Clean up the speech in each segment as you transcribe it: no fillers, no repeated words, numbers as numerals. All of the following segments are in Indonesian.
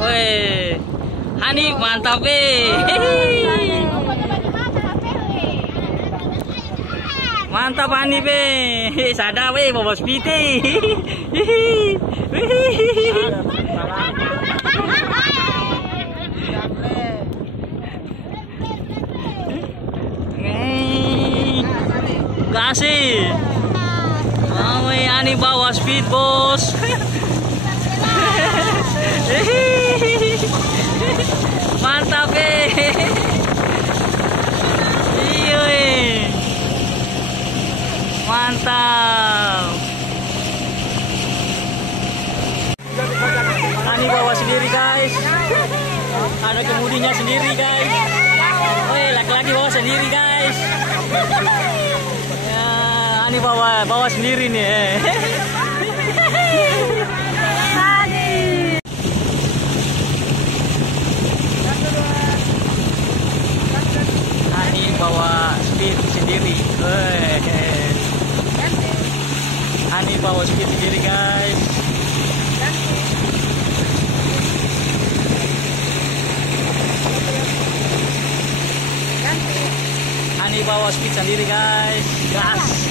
Woi, Hani mantap mantap Hani sada bawa speedy. Kasih. Ani bawa speed bos. Mantap iya mantap. Ani bawa sendiri guys. Ada kemudinya sendiri guys. Laki-laki bawa sendiri guys. Ani bawa sendiri nih. Ani bawa speed sendiri. Ani bawa speed sendiri guys. Ani bawa speed sendiri guys. Gas.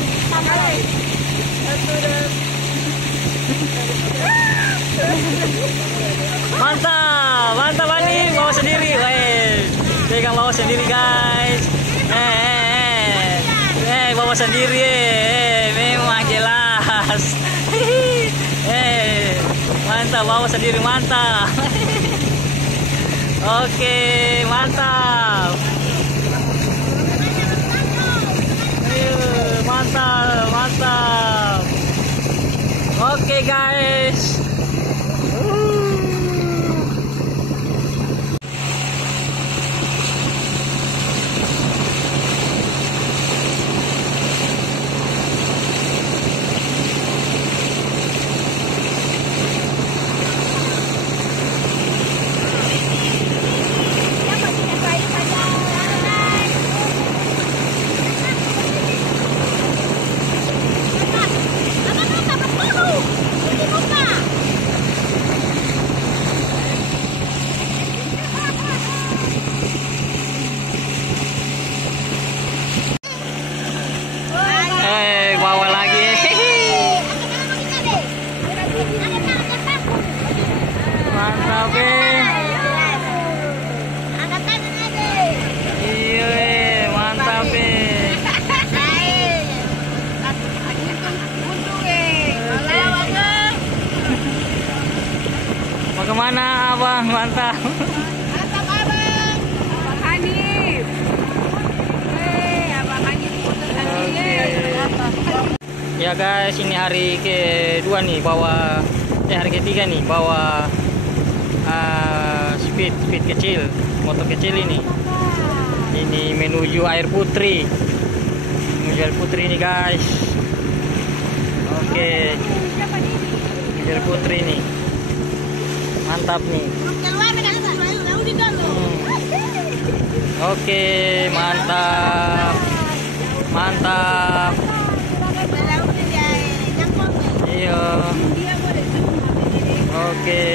Mantap, mantap Ani bawa sendiri. Pegang bawa sendiri guys. Bawa sendiri. Memang jelas. Mantap bawa sendiri mantap. Oke, mantap. Mantap, mantap. Oke guys. Bawa lagi. Mantap iya mantap mau kemana abang? Mantap. Mantap abang. Abang Hanif. Abang Hanif putus Ya guys, ini hari kedua nih bawa hari ketiga nih bawa speed kecil, motor kecil ini menuju Air Putri. Menuju Air Putri nih guys. Oke. Menuju Air Putri nih. Mantap nih. Oke, mantap. Mantap. Iya. Oke.